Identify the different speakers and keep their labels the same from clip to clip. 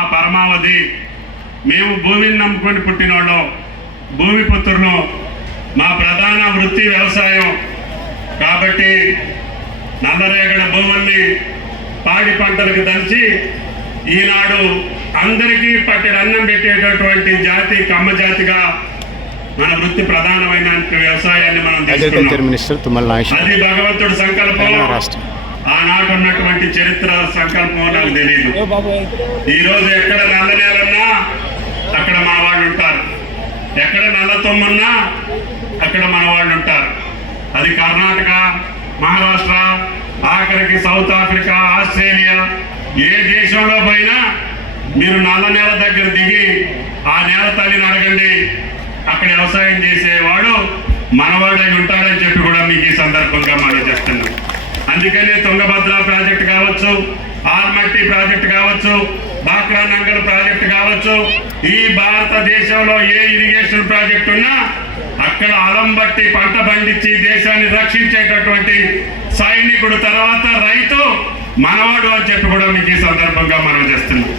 Speaker 1: మా పరమావధి మేము భూమిని నమ్ముకొని పుట్టినోళ్ళం. భూమి పుత్రులు మా ప్రధాన వృత్తి వ్యవసాయం. కాబట్టి నల్లరేగడ భూముల్ని పాడి పంటలకు దంచి ఈనాడు అందరికీ పట్టి అన్నం పెట్టేటటువంటి జాతి కమ్మ జాతిగా మన వృత్తి ప్రధానమైన వ్యవసాయాన్ని మనం అది భగవంతుడి సంకల్పం. ఆనాడు ఉన్నటువంటి చరిత్ర సంకల్పం నాకు తెలియదు ఈ రోజు ఎక్కడ నల్ల నేలన్నా అక్కడ మన వాళ్ళు ఉంటారు. ఎక్కడ నల్ల తొమ్మున్నా అక్కడ మన వాళ్ళు ఉంటారు. అది కర్ణాటక మహారాష్ట్ర ఆఖరికి సౌత్ ఆఫ్రికా ఆస్ట్రేలియా ఏ దేశంలో పోయినా మీరు నల్ల నేల దగ్గర దిగి ఆ నేల తల్లిని అడగండి. అక్కడ వ్యవసాయం చేసేవాడు మనవాడై ఉంటాడని చెప్పి కూడా మీకు ఈ సందర్భంగా మనం చేస్తున్నాం అందుకనే తుంగభద్ర ప్రాజెక్ట్ కావచ్చు ఆర్మట్టి ప్రాజెక్ట్ కావచ్చు బాక్రా నంగల్ ప్రాజెక్ట్ కావచ్చు ఈ భారతదేశంలో ఏ ఇరిగేషన్ ప్రాజెక్ట్ ఉన్నా అక్కడ అలం బట్టి పంట పండించి దేశాన్ని రక్షించేటటువంటి సైనికుడు తర్వాత రైతు మనవాడు అని చెప్పి కూడా మీకు ఈ సందర్భంగా మనం చేస్తున్నాం.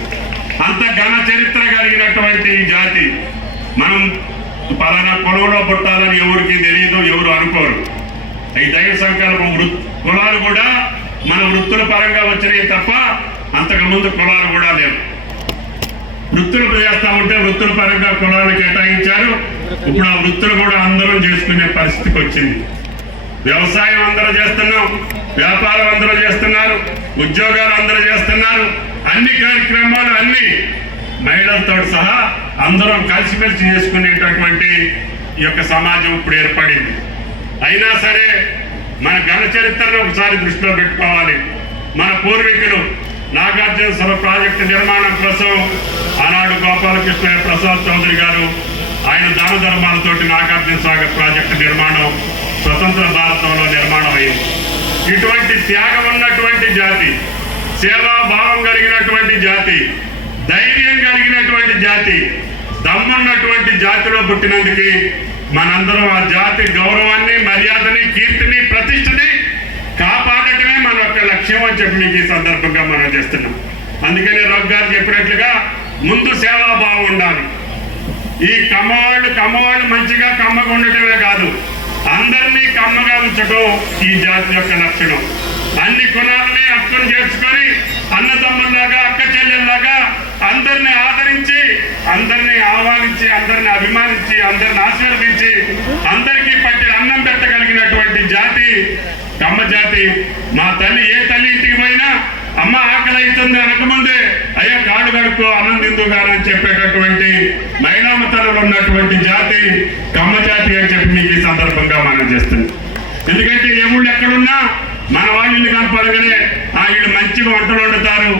Speaker 1: అంత ఘన చరిత్ర కలిగినటువంటి ఈ జాతి. మనం పలానా కొలువులో పుట్టాలని ఎవరికి తెలియదు ఎవరు అనుకోరు. ఈ దైవ సంకల్పం వృత్ కులాలు కూడా మన వృత్తుల పరంగా వచ్చినాయి తప్ప అంతకు ముందు కులాలు కూడా లేవు. వృత్తులు చేస్తా ఉంటే వృత్తుల పరంగా కులాలు కేటాయించారు. ఇప్పుడు ఆ వృత్తులు కూడా అందరం చేసుకునే పరిస్థితికి వచ్చింది. వ్యవసాయం అందరూ చేస్తున్నాం వ్యాపారం అందరూ చేస్తున్నారు ఉద్యోగాలు అందరూ చేస్తున్నారు అన్ని కార్యక్రమాలు అన్ని మహిళలతో సహా అందరం కలిసిమెలిసి చేసుకునేటటువంటి ఈ యొక్క సమాజం ఇప్పుడు ఏర్పడింది. అయినా సరే మన ఘన చరిత్రను ఒకసారి దృష్టిలో పెట్టుకోవాలి. మన పూర్వీకులు నాగార్జున సభ ప్రాజెక్టు నిర్మాణం కోసం ఆనాడు గోపాలకృష్ణ ప్రసాద్ చౌదరి గారు ఆయన దాన ధర్మాలతోటి నాగార్జున సాగర్ ప్రాజెక్టు నిర్మాణం స్వతంత్ర భారతంలో నిర్మాణం అయింది. ఇటువంటి త్యాగం ఉన్నటువంటి జాతి సేవా భావం కలిగినటువంటి జాతి ధైర్యం కలిగినటువంటి జాతి దమ్మున్నటువంటి జాతిలో పుట్టినందుకే మనందరం ఆ జాతి గౌరవాన్ని మర్యాదని కీర్తిని ప్రతిష్టని కాపాడటమే మన యొక్క లక్ష్యం అని చెప్పి మీకు ఈ సందర్భంగా మనం చేస్తున్నాం. అందుకని రఘు గారు చెప్పినట్లుగా ముందు సేవాభావం ఉండాలి. ఈ కమ్మవాళ్ళు కమ్మవాళ్ళు మంచిగా కమ్మగా ఉండటమే కాదు అందరినీ కమ్మగా ఉంచడం ఈ జాతి యొక్క లక్షణం. అన్ని కులాలని అర్థం చేసుకొని అన్నదమ్ముల్లాగా అక్క చెల్లెల్లాగా అందరిని ఆదరించి అందరిని ఆహ్వానించి అందరిని అభిమానించి అందరిని ఆశీర్వదించి అందరికీ పట్టి అన్నం పెట్టగలిగినటువంటి జాతి కమ్మ జాతి మా తల్లి ఏ తల్లి ఇంటికి పోయినా అమ్మ ఆకలి అవుతుంది అనకముందే అయ్యా కాడు కడుపు అన్నందిందు తిందుగాను అని చెప్పేటటువంటి మహిళామతలలో ఉన్నటువంటి జాతి కమ్మ జాతి అని చెప్పి మీకు ఈ సందర్భంగా మనం చేస్తుంది ఎందుకంటే ఎముళ్ళు ఎక్కడున్నా మన వాళ్ళు కనపడగానే ఆ వీళ్ళు వంటలు వండుతారు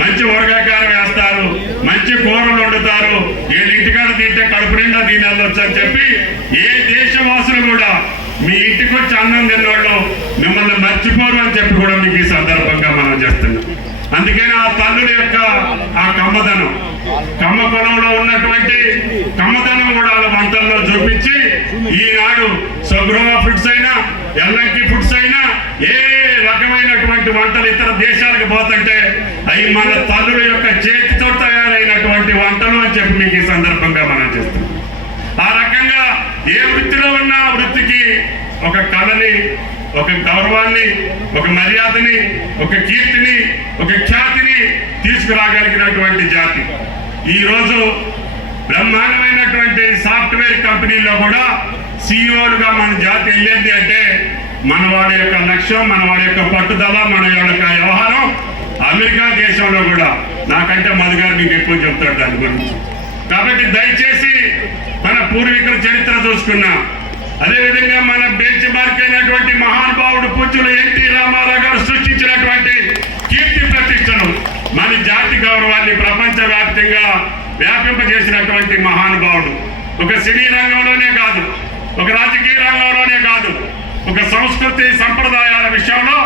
Speaker 1: మంచి ఊరగాయకారం వేస్తారు మంచి కూరలు వండుతారు వీళ్ళు ఇంటికాడ తింటే కడుపు నిండా తినాలొచ్చు అని చెప్పి ఏ దేశవాసులు కూడా మీ ఇంటికి వచ్చి అన్నం తిన్నవాళ్ళు మిమ్మల్ని మర్చిపోరు అని చెప్పి కూడా మీకు ఈ సందర్భంగా మనం చేస్తున్నాం. అందుకని ఆ తల్లుల యొక్క ఆ కమ్మదనం కమ్మ కులంలో ఉన్నటువంటి కమ్మదనం కూడా వాళ్ళ వంటల్లో చూపించి ఈనాడు సగృహ ఫుడ్స్ అయినా ఎల్లంకి ఫుడ్స్ అయినా ఏ రకమైనటువంటి వంటలు ఇతర దేశాలకు పోతుంటే అవి మన తల్లుల యొక్క చేతితో తయారైనటువంటి వంటలు అని చెప్పి మీకు ఈ సందర్భంగా మనం చేస్తున్నాం ఆ రకంగా ఏ వృత్తిలో ఉన్న వృత్తికి ఒక కళని ఒక గౌరవాన్ని ఒక మర్యాదని ఒక కీర్తిని ఒక ఖ్యాతిని తీసుకురాగలిగినటువంటి జాతి. ఈరోజు బ్రహ్మాండమైనటువంటి సాఫ్ట్వేర్ కంపెనీల్లో కూడా సిఇఓలుగా మన జాతి వెళ్ళేది అంటే మన వాడి యొక్క లక్ష్యం మన వాడి యొక్క పట్టుదల మన యొక్క వ్యవహారం అమెరికా దేశంలో కూడా. నాకంటే మధుగారు మీకు ఎక్కువ చెప్తాడు దాని గురించి. కాబట్టి దయచేసి మన పూర్వీకుల చరిత్ర చూసుకున్నా అదేవిధంగా మన బెంచ్ మార్క్ అయినటువంటి మహానుభావుడు పూజలు ఎన్టీ రామారావు గారు సృష్టించినటువంటి కీర్తి ప్రతిష్టను మన జాతి గౌరవాన్ని ప్రపంచవ్యాప్తంగా వ్యాపింపజేసినటువంటి మహానుభావుడు. ఒక సినీ రంగంలోనే కాదు ఒక రాజకీయ రంగంలోనే కాదు ఒక సంస్కృతి సంప్రదాయాల విషయంలో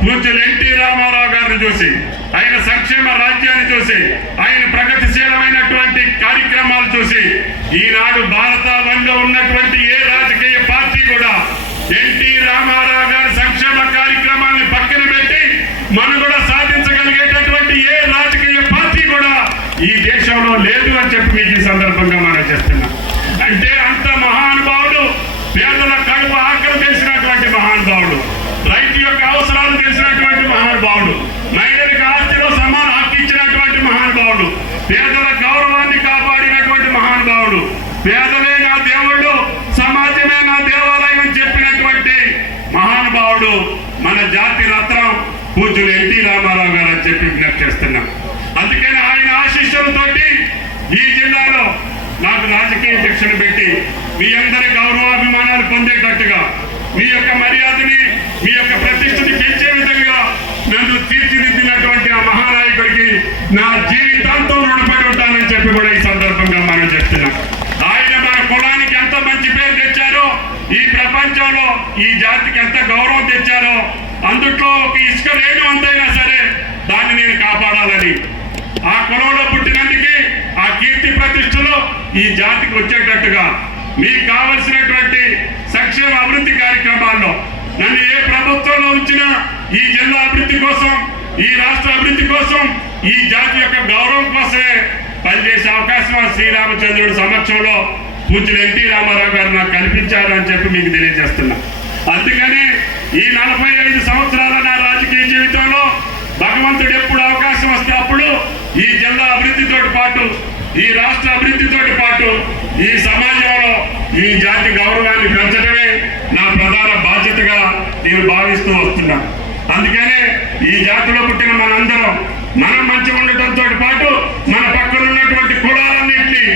Speaker 1: పూజ్యులు ఎన్టీ రామారావు గారిని చూసి ఆయన సంక్షేమ రాజ్యాన్ని చూసి ఆయన ప్రగతిశీలమైనటువంటి కార్యక్రమాలు చూసి ఈనాడు భారతావనిలో ఉన్నటువంటి ఏ రాజకీయ పార్టీ కూడా ఎన్టీ రామారావు గారి సంక్షేమ కార్యక్రమాన్ని పక్కన పెట్టి మనం కూడా సాధించగలిగేటటువంటి ఏ రాజకీయ పార్టీ కూడా ఈ దేశంలో లేదు అని చెప్పి మీకు ఈ సందర్భంగా మనం చేస్తున్నాం అంటే అంత మహానుభావుడు పేదల కడుపు ఆకలి తెలిసినటువంటి మహానుభావుడు రైతు యొక్క అవసరాలు తెలిసినటువంటి మహానుభావుడు మహిళలకు ఆస్తిలో సమాన హక్కు ఇచ్చినటువంటి మహానుభావుడు పేదల గౌరవాన్ని కాపాడినటువంటి మహానుభావుడు పేదలే నా దేవుడు సమాజమే నా దేవాలయం అని చెప్పినటువంటి మహానుభావుడు మన జాతి రత్నం పూజలు ఎన్టీ రామారావు గారు అని చెప్పి విజ్ఞప్తి చేస్తున్నాం అందుకని ఆయన ఆశీస్సులతోటి ఈ జిల్లాలో నాకు రాజకీయ శిక్షణ పెట్టి మీ అందరి గౌరవాభిమానాలు పొందేటట్టుగా మీ యొక్క మర్యాదని మీ యొక్క ప్రతిష్టని పెంచే విధంగా నన్ను తీర్చిదిద్దినటువంటి ఆ మహానాయకుడికి నా జీవితాంతం రుణపడి ఉంటానని చెప్పి కూడా ఈ సందర్భంగా మనం చెప్తున్నాం. ఆయన మన కులానికి ఎంత మంచి పేరు తెచ్చారో ఈ ప్రపంచంలో ఈ జాతికి ఎంత గౌరవం తెచ్చారో అందుట్లో ఒక ఇసుక లేని అంతైనా సరే దాన్ని నేను కాపాడాలని. ఆ కులంలో పుట్టినందుకే ఆ కీర్తి ప్రతిష్టలు ఈ జాతికి వచ్చేటట్టుగా మీకు కావలసినటువంటి సంక్షేమ అభివృద్ధి కార్యక్రమాల్లో నన్ను ఏ ప్రభుత్వంలో ఉంచినా ఈ జిల్లా అభివృద్ధి కోసం ఈ రాష్ట్ర అభివృద్ధి కోసం ఈ జాతి యొక్క గౌరవం కోసమే పనిచేసే అవకాశం శ్రీరామచంద్రుడి సమక్షంలో పూజలు ఎన్టీ రామారావు గారు నాకు కల్పించారు అని చెప్పి మీకు తెలియజేస్తున్నా. అందుకని ఈ నలభై ఐదు సంవత్సరాల నా రాజకీయ జీవితంలో భగవంతుడు ఎప్పుడు అవకాశం వస్తే అప్పుడు ఈ జిల్లా అభివృద్ధితో పాటు ఈ రాష్ట్ర అభివృద్ధితో పాటు ఈ సమాజంలో ఈ జాతి గౌరవాన్ని పెంచడమే నా ప్రధాన బాధ్యతగా నేను భావిస్తూ వస్తున్నా. అందుకనే ఈ జాతిలో పుట్టిన మనందరం మనం మంచి ఉండటంతో పాటు మన పక్కన ఉన్నటువంటి కులాలన్నింటినీ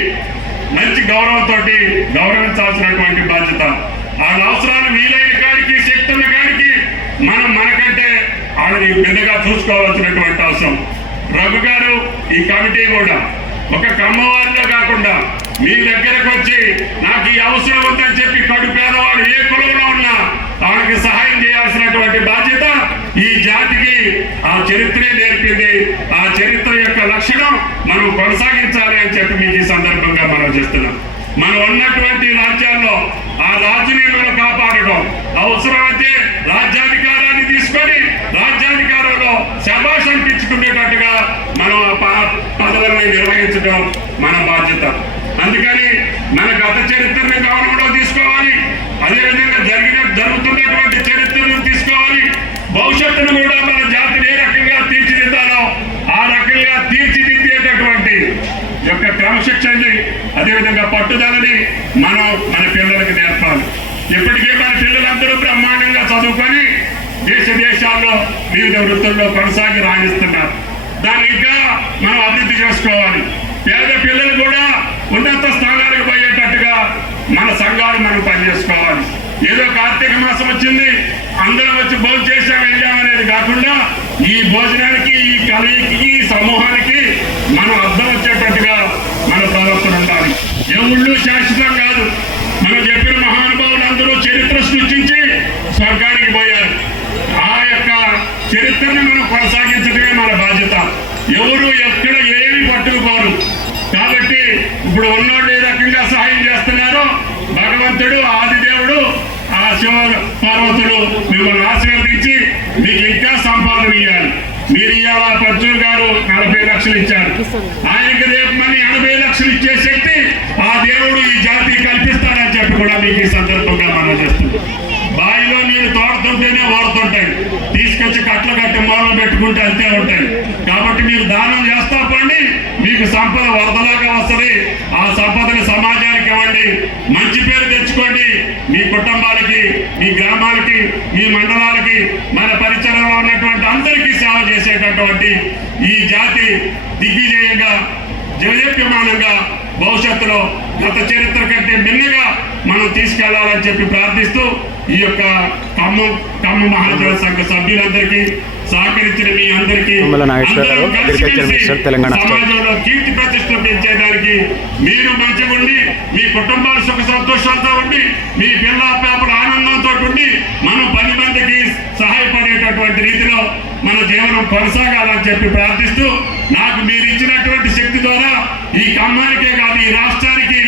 Speaker 1: మంచి గౌరవంతో గౌరవించాల్సినటువంటి బాధ్యత. వాళ్ళ అవసరాలు వీలైన కాడికి శక్తి ఉన్న కాడికి మనం మనకంటే వాళ్ళని పెద్దగా చూసుకోవాల్సినటువంటి అవసరం. రఘు గారు ఈ కమిటీ కూడా ఒక కమ్మవారిలో కాకుండా మీ దగ్గరకు వచ్చి నాకు ఈ అవసరం ఉందని చెప్పి కడు పేదవాడు ఏ కులంలో ఉన్నా వాళ్ళకి సహాయం చేయాల్సినటువంటి బాధ్యత ఈ జాతికి ఆ చరిత్రే నేర్పింది. ఆ చరిత్ర యొక్క లక్షణం మనం కొనసాగించాలి అని చెప్పి మీకు ఈ సందర్భంగా మనం చేస్తున్నాం మనం ఉన్నటువంటి రాజ్యాల్లో ఆ రాజుని కాపాడటం కాపాడడం అవసరమైతే రాజ్యాధికారాన్ని తీసుకొని రాజ్యాధికారంలో శభాష్ అనిపించుకునేటట్టుగా మనం ఆ పదవులను నిర్వహించడం మన బాధ్యత. అందుకని మన గత చరిత్ర వివిధ వృత్తుల్లో కొనసాగి రాణిస్తున్నారు. దాన్ని ఇంకా మనం అభివృద్ధి చేసుకోవాలి. పేద పిల్లలు కూడా ఉన్నత స్థానాలకు పోయేటట్టుగా మన సంఘాలు మనం పనిచేసుకోవాలి. ఏదో కార్తీక మాసం వచ్చింది అందరం వచ్చి భోజనం చేసాం వెళ్ళామనేది కాకుండా ఈ భోజనానికి ఈ కలయికి ఈ సమూహానికి మనం అర్థం శివ పార్వతులు మిమ్మల్ని ఆశీర్వదించి మీకు ఇంకా సంపాదన ఇవ్వాలి మీరు ఇవాళ ప్రజలు గారు నలభై లక్షలు ఇచ్చారు. ఆయనకి రేపు మళ్ళీ ఎనభై లక్షలు ఇచ్చే శక్తి ఆ దేవుడు ఈ జాతి కల్పిస్తాడని చెప్పి కూడా మీకు ఈ సందర్భంగా మనం చేస్తున్నాం బావిలో నీళ్ళు తోడుతుంటేనే ఓడుతుంటాయి తీసుకొచ్చి కట్టలు కట్టి మూలం పెట్టుకుంటే అంతే ఉంటాయి. కాబట్టి మీరు దానం చేస్తా పండి మీకు సంపద వరదలాగా వస్తుంది. ఆ సంపదని సమాజానికి ఇవ్వండి మంచి పేరు తెచ్చుకోండి మీ కుటుంబాలకి మీ గ్రామాలకి మీ మండలాలకి మన పరిసరంలో ఉన్నటువంటి అందరికీ సేవ చేసేటటువంటి ఈ జాతి దిగ్విజయంగా జయప్యమానంగా భవిష్యత్తులో గత చరిత్ర కంటే మిన్నగా మనం తీసుకెళ్ళాలని చెప్పి ప్రార్థిస్తూ ఈ యొక్క ఖమ్మం ఖమ్మం మహాజన సంఘ సభ్యులందరికీ సహకరించిన మీ అందరికీ. సమాజంలో కీర్తి ప్రతిష్ట పెంచేదానికి మీరు మంచిగా ఉండి మీ కుటుంబాలు సుఖ సంతోషాలతో ఉండి మీ పిల్ల పేపల ఆనందంతో ఉండి సహాయపడేటటువంటి రీతిలో మన జీవనం కొనసాగాలని చెప్పి ప్రార్థిస్తూ నాకు మీరు ఇచ్చినటువంటి శక్తి ద్వారా ఈ ఖమ్మానికే కాదు ఈ రాష్ట్రానికి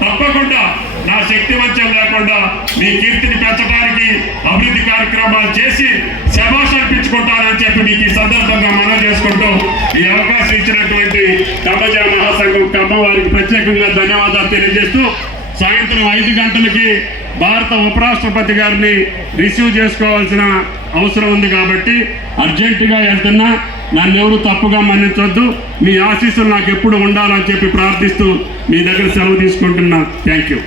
Speaker 1: తప్పకుండా నా శక్తి వంచం లేకుండా మీ కీర్తిని పెంచడానికి అభివృద్ధి కార్యక్రమాలు చేసి శభాష అనిపించుకుంటానని చెప్పి మీకు ఈ సందర్భంగా మనం చేసుకుంటూ ఈ అవకాశం ఇచ్చినటువంటి కమ్మజా మహాసంఘం ఖమ్మం వారికి ప్రత్యేకంగా ధన్యవాదాలు తెలియజేస్తూ సాయంత్రం ఐదు గంటలకి భారత ఉపరాష్ట్రపతి గారిని రిసీవ్ చేసుకోవాల్సిన అవసరం ఉంది కాబట్టి అర్జెంటుగా వెళ్తున్నా. నన్ను ఎవరు తప్పుగా మన్నించవద్దు మీ ఆశీస్సులు నాకు ఎప్పుడు ఉండాలని చెప్పి ప్రార్థిస్తూ మీ దగ్గర సెలవు తీసుకుంటున్నా. Thank you.